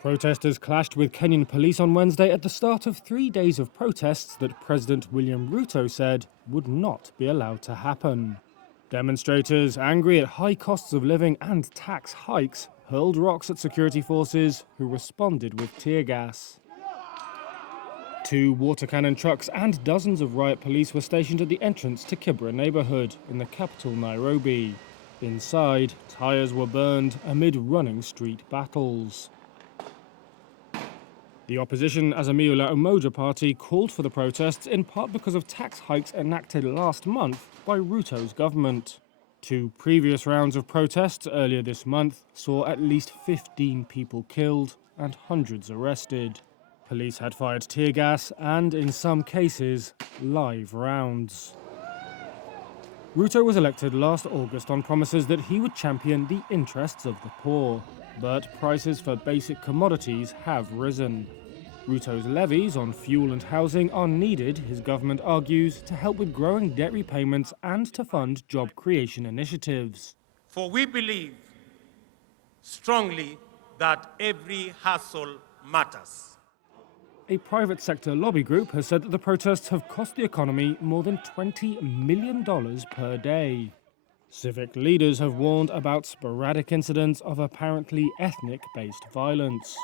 Protesters clashed with Kenyan police on Wednesday at the start of 3 days of protests that President William Ruto said would not be allowed to happen. Demonstrators, angry at high costs of living and tax hikes, hurled rocks at security forces who responded with tear gas. 2 water cannon trucks and dozens of riot police were stationed at the entrance to Kibra neighbourhood in the capital Nairobi. Inside, tyres were burned amid running street battles. The opposition Azimio la Umoja party called for the protests in part because of tax hikes enacted last month by Ruto's government. 2 previous rounds of protests earlier this month saw at least 15 people killed and hundreds arrested. Police had fired tear gas and, in some cases, live rounds. Ruto was elected last August on promises that he would champion the interests of the poor, but prices for basic commodities have risen. Ruto's levies on fuel and housing are needed, his government argues, to help with growing debt repayments and to fund job creation initiatives. For we believe strongly that every hustle matters. A private sector lobby group has said that the protests have cost the economy more than $20 million per day. Civic leaders have warned about sporadic incidents of apparently ethnic-based violence.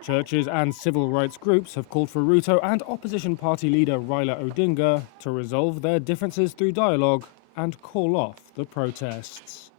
Churches and civil rights groups have called for Ruto and opposition party leader Raila Odinga to resolve their differences through dialogue and call off the protests.